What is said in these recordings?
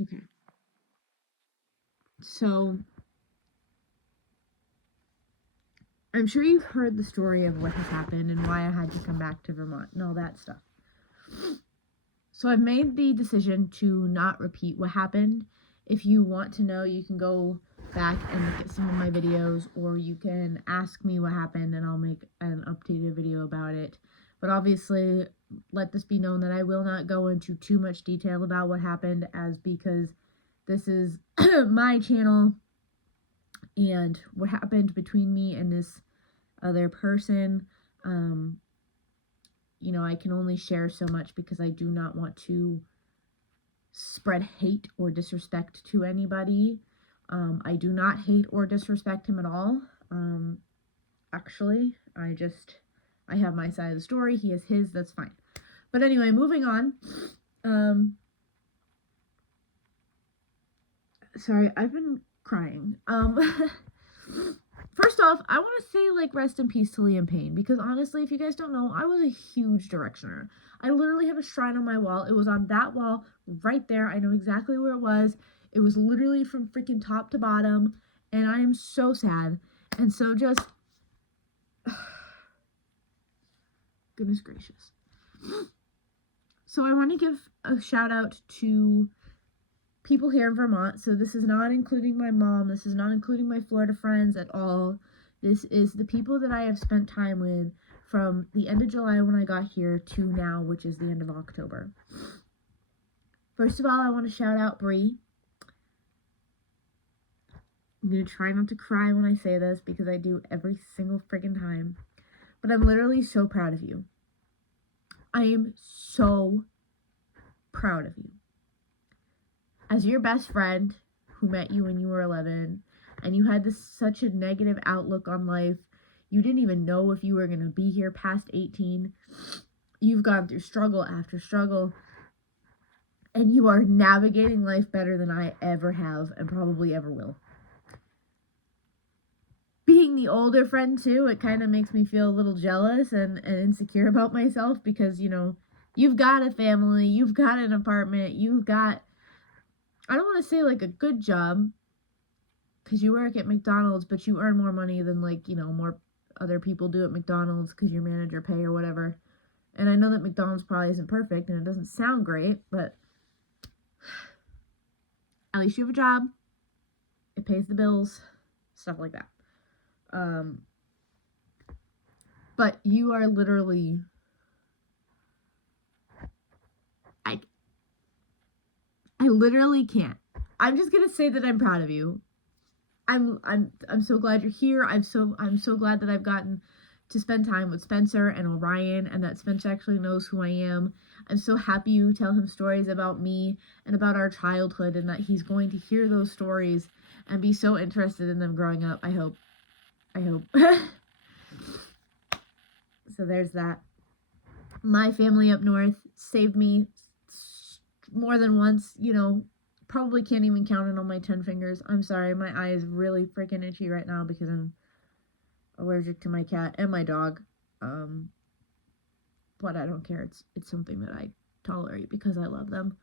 Okay. So, I'm sure you've heard the story of what has happened and why I had to come back to Vermont and all that stuff. So, I've made the decision to not repeat what happened. If you want to know, you can go back and look at some of my videos, or you can ask me what happened and I'll make an updated video about it. But obviously, let this be known that I will not go into too much detail about what happened, as because this is my channel, and what happened between me and this other person, um, I can only share so much because I do not want to spread hate or disrespect to anybody. I do not hate or disrespect him at all. Actually, I have my side of the story. He has his. That's fine. But anyway, moving on. Sorry, I've been crying. First off, I want to say, rest in peace to Liam Payne, because honestly, if you guys don't know, I was a huge Directioner. I literally have a shrine on my wall. It was on that wall right there. I know exactly where it was. It was literally from freaking top to bottom, and I am so sad. And so just, goodness gracious. So I want to give a shout out to people here in Vermont. So this is not including my mom. This is not including my Florida friends at all. This is the people that I have spent time with from the end of July when I got here to now, which is the end of October. First of all, I want to shout out Bree. I'm going to try not to cry when I say this because I do every single friggin' time. But I'm literally so proud of you. I am so proud of you. As your best friend who met you when you were 11, and you had such a negative outlook on life, you didn't even know if you were going to be here past 18. You've gone through struggle after struggle, and you are navigating life better than I ever have and probably ever will. Being the older friend too, it kind of makes me feel a little jealous and insecure about myself because, you've got a family, you've got an apartment, you've got, I don't want to say a good job, because you work at McDonald's, but you earn more money than more other people do at McDonald's because your manager pay or whatever. And I know that McDonald's probably isn't perfect and it doesn't sound great, but at least you have a job. It pays the bills, stuff like that. But you are literally, I literally can't. I'm just gonna say that I'm proud of you. I'm so glad you're here. I'm so glad that I've gotten to spend time with Spencer and Orion, and that Spencer actually knows who I am. I'm so happy you tell him stories about me and about our childhood, and that he's going to hear those stories and be so interested in them growing up. I hope. So there's that. My family up north saved me more than once, probably can't even count it on my 10 fingers. I'm sorry, my eye is really freaking itchy right now because I'm allergic to my cat and my dog. But I don't care. It's something that I tolerate because I love them.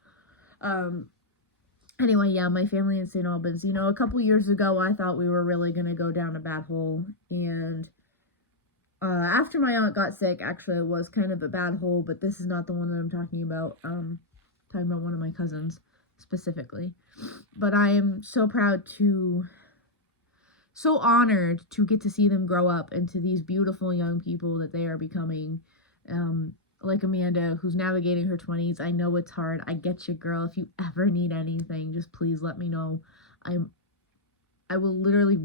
Anyway, yeah, my family in St. Albans. A couple years ago, I thought we were really going to go down a bad hole. And after my aunt got sick, actually, it was kind of a bad hole, but this is not the one that I'm talking about. Talking about one of my cousins specifically. But I am so honored to get to see them grow up into these beautiful young people that they are becoming. Like Amanda, who's navigating her 20s. I know it's hard. I get you, girl. If you ever need anything, just please let me know. I will literally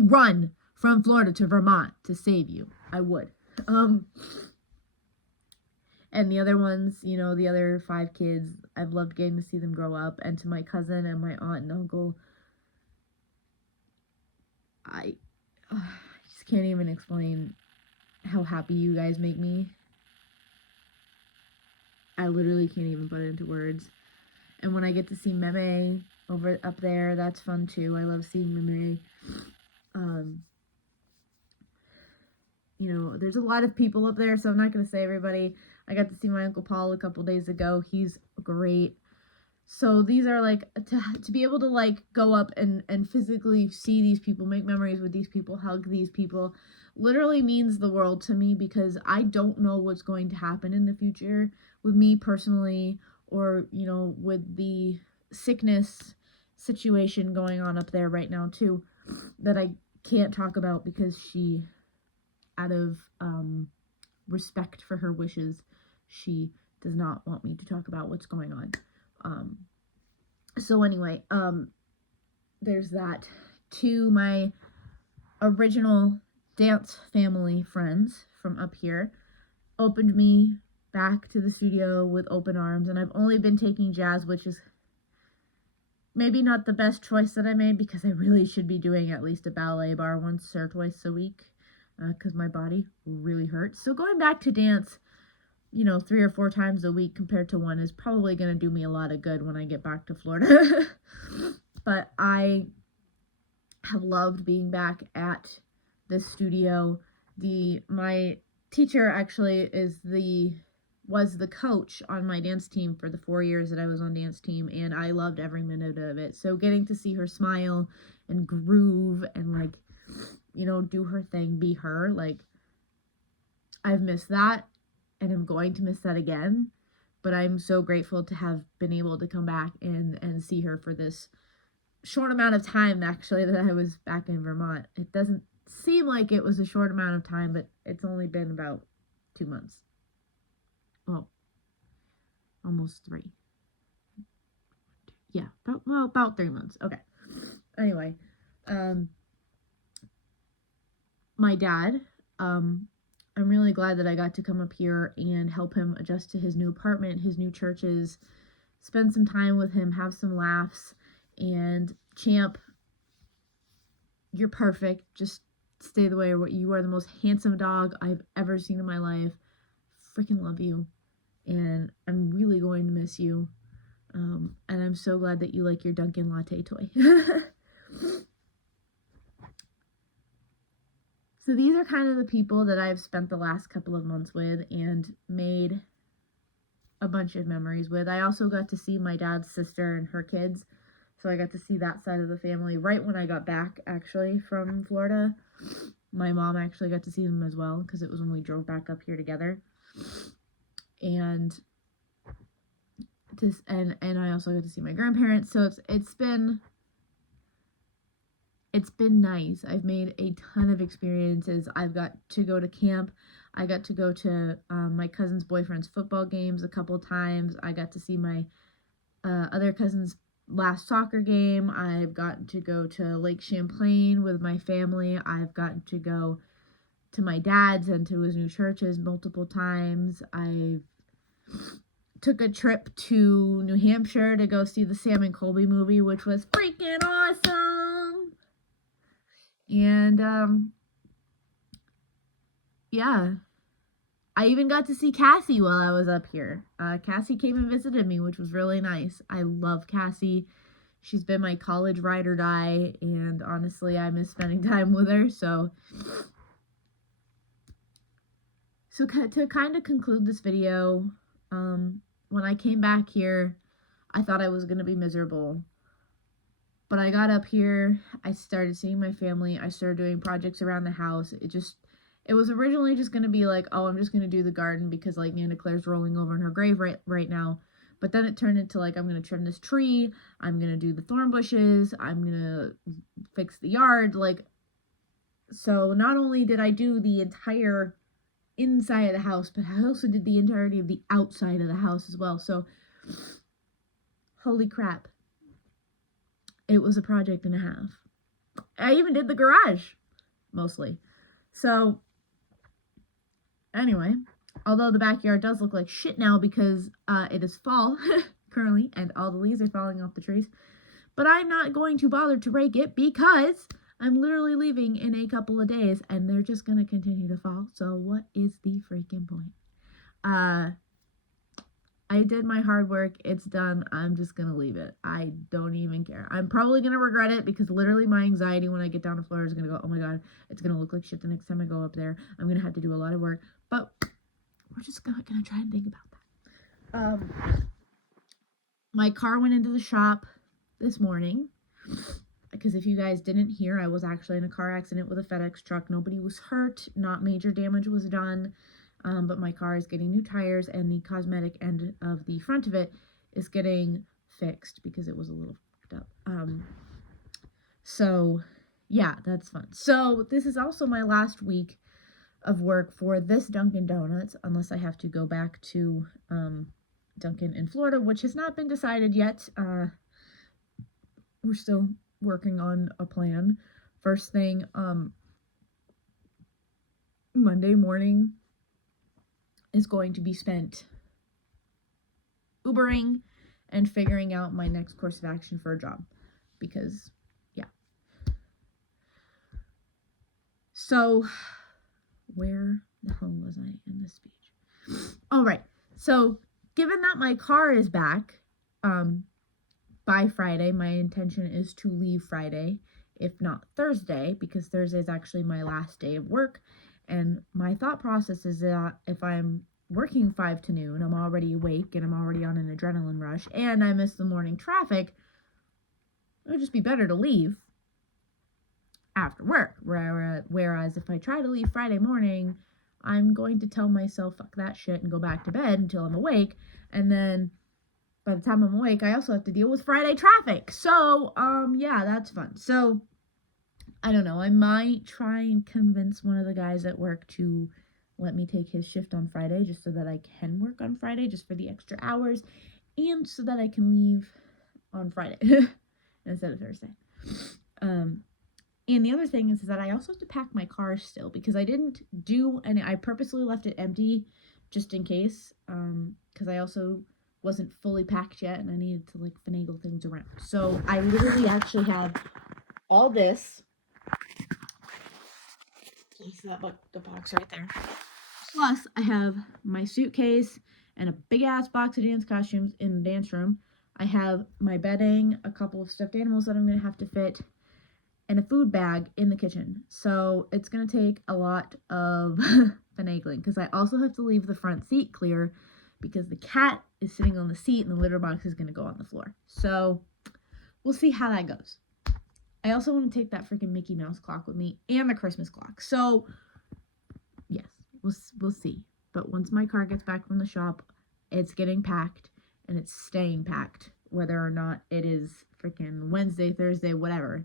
run from Florida to Vermont to save you. I would. And the other ones, the other 5 kids, I've loved getting to see them grow up. And to my cousin and my aunt and uncle, I just can't even explain how happy you guys make me. I literally can't even put it into words. And when I get to see Meme up there, that's fun too. I love seeing Meme. There's a lot of people up there, so I'm not going to say everybody. I got to see my Uncle Paul a couple days ago. He's great. So these are like to be able to like go up and physically see these people, make memories with these people, hug these people, literally means the world to me, because I don't know what's going to happen in the future with me personally, or with the sickness situation going on up there right now too, that I can't talk about because she, out of respect for her wishes, she does not want me to talk about what's going on. So anyway, there's that. To my original dance family friends from up here, opened me back to the studio with open arms, and I've only been taking jazz, which is maybe not the best choice that I made, because I really should be doing at least a ballet bar once or twice a week, because my body really hurts. So going back to dance, 3 or 4 times a week compared to one is probably going to do me a lot of good when I get back to Florida. But I have loved being back at this studio. My teacher actually was the coach on my dance team for the 4 years that I was on dance team, and I loved every minute of it. So getting to see her smile and groove and like, do her thing, be her, like, I've missed that, and I'm going to miss that again. But I'm so grateful to have been able to come back and see her for this short amount of time, actually, that I was back in Vermont. It doesn't seem like it was a short amount of time, but it's only been about 2 months. Well, almost 3. Yeah, about 3 months. Okay. Anyway, my dad, I'm really glad that I got to come up here and help him adjust to his new apartment, his new churches, spend some time with him, have some laughs. And Champ, you're perfect. Just stay the way you are. The most handsome dog I've ever seen in my life. Freaking love you. And I'm really going to miss you. And I'm so glad that you like your Dunkin' Latte toy. So these are kind of the people that I've spent the last couple of months with and made a bunch of memories with. I also got to see my dad's sister and her kids. So I got to see that side of the family right when I got back, actually, from Florida. My mom actually got to see them as well, because it was when we drove back up here together. And I also got to see my grandparents. So it's been nice. I've made a ton of experiences. I've got to go to camp. I got to go to my cousin's boyfriend's football games a couple times. I got to see my other cousin's last soccer game. I've gotten to go to Lake Champlain with my family. I've gotten to go to my dad's and to his new churches multiple times. I took a trip to New Hampshire to go see the Sam and Colby movie, which was freaking awesome. And yeah, I even got to see Cassie while I was up here. Cassie came and visited me, which was really nice. I love Cassie. She's been my college ride or die, and honestly, I miss spending time with her. So to kind of conclude this video, when I came back here, I thought I was going to be miserable. But I got up here, I started seeing my family, I started doing projects around the house. It was originally just going to be like, oh, I'm just going to do the garden because like Nana Claire's rolling over in her grave right now. But then it turned into like, I'm going to trim this tree, I'm going to do the thorn bushes, I'm going to fix the yard. Like, so not only did I do the entire inside of the house, but I also did the entirety of the outside of the house as well. So, holy crap. It was a project and a half. I even did the garage, mostly. So, anyway, although the backyard does look like shit now because it is fall currently and all the leaves are falling off the trees, but I'm not going to bother to rake it because I'm literally leaving in a couple of days and they're just going to continue to fall. So what is the freaking point? I did my hard work. It's done. I'm just going to leave it. I don't even care. I'm probably going to regret it because literally my anxiety when I get down to Florida is going to go, oh my God, it's going to look like shit the next time I go up there. I'm going to have to do a lot of work. But we're just going to try and think about that. My car went into the shop this morning because if you guys didn't hear, I was actually in a car accident with a FedEx truck. Nobody was hurt, not major damage was done, but my car is getting new tires and the cosmetic end of the front of it is getting fixed because it was a little fucked up. So yeah, that's fun. So this is also my last week of work for this Dunkin' Donuts, unless I have to go back to Dunkin' in Florida, which has not been decided yet. We're still working on a plan. First thing, Monday morning is going to be spent Ubering and figuring out my next course of action for a job, because yeah. So where the hell was I in this speech? All right. So given that my car is back by Friday, my intention is to leave Friday, if not Thursday, because Thursday is actually my last day of work. And my thought process is that if I'm working 5 to noon, I'm already awake and I'm already on an adrenaline rush and I miss the morning traffic, it would just be better to leave after work. Whereas if I try to leave Friday morning, I'm going to tell myself fuck that shit and go back to bed until I'm awake, and then by the time I'm awake I also have to deal with Friday traffic. So yeah, that's fun. So I don't know, I might try and convince one of the guys at work to let me take his shift on Friday just so that I can work on Friday just for the extra hours and so that I can leave on Friday instead of Thursday. And the other thing is that I also have to pack my car still because I didn't do any, I purposely left it empty just in case, because I also wasn't fully packed yet and I needed to like finagle things around. So I literally actually have all this. Place that the box right there. Plus I have my suitcase and a big ass box of dance costumes in the dance room. I have my bedding, a couple of stuffed animals that I'm going to have to fit, and a food bag in the kitchen. So it's going to take a lot of finagling because I also have to leave the front seat clear because the cat is sitting on the seat and the litter box is going to go on the floor. So we'll see how that goes. I also want to take that freaking Mickey Mouse clock with me and the Christmas clock. So yes, we'll see. But once my car gets back from the shop, it's getting packed and it's staying packed, whether or not it is freaking Wednesday, Thursday, whatever,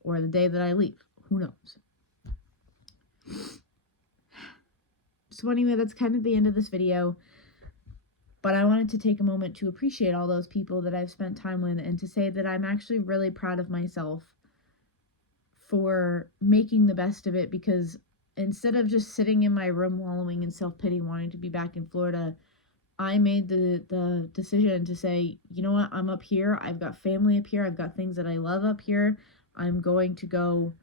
or the day that I leave. Who knows? So anyway, that's kind of the end of this video. But I wanted to take a moment to appreciate all those people that I've spent time with and to say that I'm actually really proud of myself for making the best of it, because instead of just sitting in my room wallowing in self-pity wanting to be back in Florida, I made the decision to say, you know what, I'm up here, I've got family up here, I've got things that I love up here, I'm going to go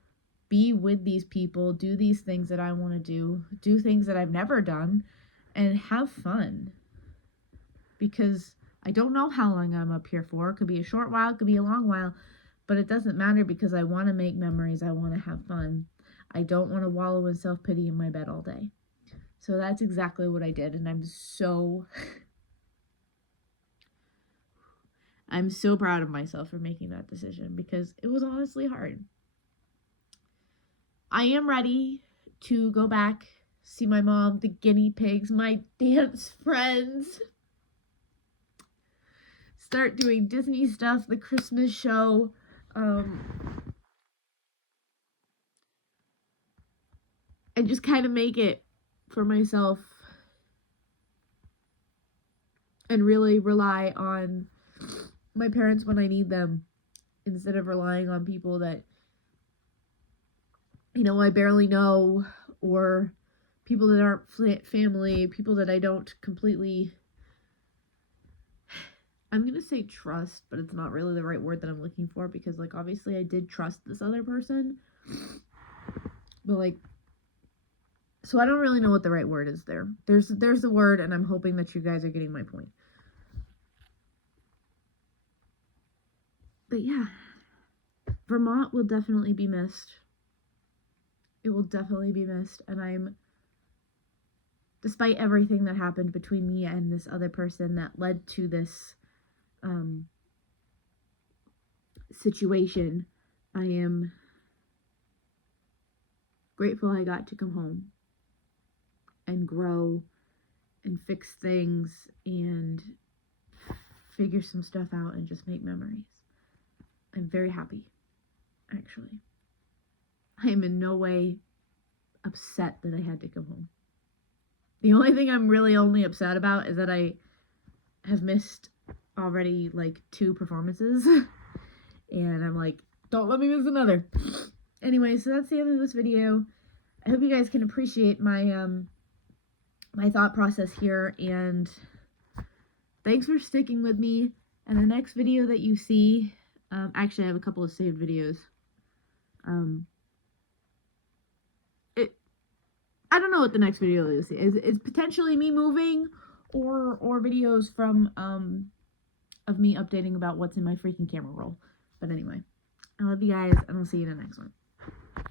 be with these people, do these things that I want to do things that I've never done, and have fun. Because I don't know how long I'm up here for. It could be a short while, it could be a long while, but it doesn't matter because I want to make memories, I want to have fun. I don't want to wallow in self-pity in my bed all day. So that's exactly what I did, and I'm so proud of myself for making that decision because it was honestly hard. I am ready to go back, see my mom, the guinea pigs, my dance friends, start doing Disney stuff, the Christmas show, and just kind of make it for myself and really rely on my parents when I need them instead of relying on people that, you know, I barely know, or people that aren't family, people that I don't completely, I'm going to say trust, but it's not really the right word that I'm looking for because, like, obviously I did trust this other person, but, like, so I don't really know what the right word is there. There's the word, and I'm hoping that you guys are getting my point. But yeah, Vermont will definitely be missed. It will definitely be missed, and despite everything that happened between me and this other person that led to this situation, I am grateful I got to come home and grow and fix things and figure some stuff out and just make memories. I'm very happy, actually. I am in no way upset that I had to come home. The only thing I'm really only upset about is that I have missed already like 2 performances. And I'm like, don't let me miss another. Anyway, so that's the end of this video. I hope you guys can appreciate my my thought process here, and thanks for sticking with me. And the next video that you see, actually I have a couple of saved videos. I don't know what the next video is. It's potentially me moving or videos from of me updating about what's in my freaking camera roll. But anyway, I love you guys, and I'll see you in the next one.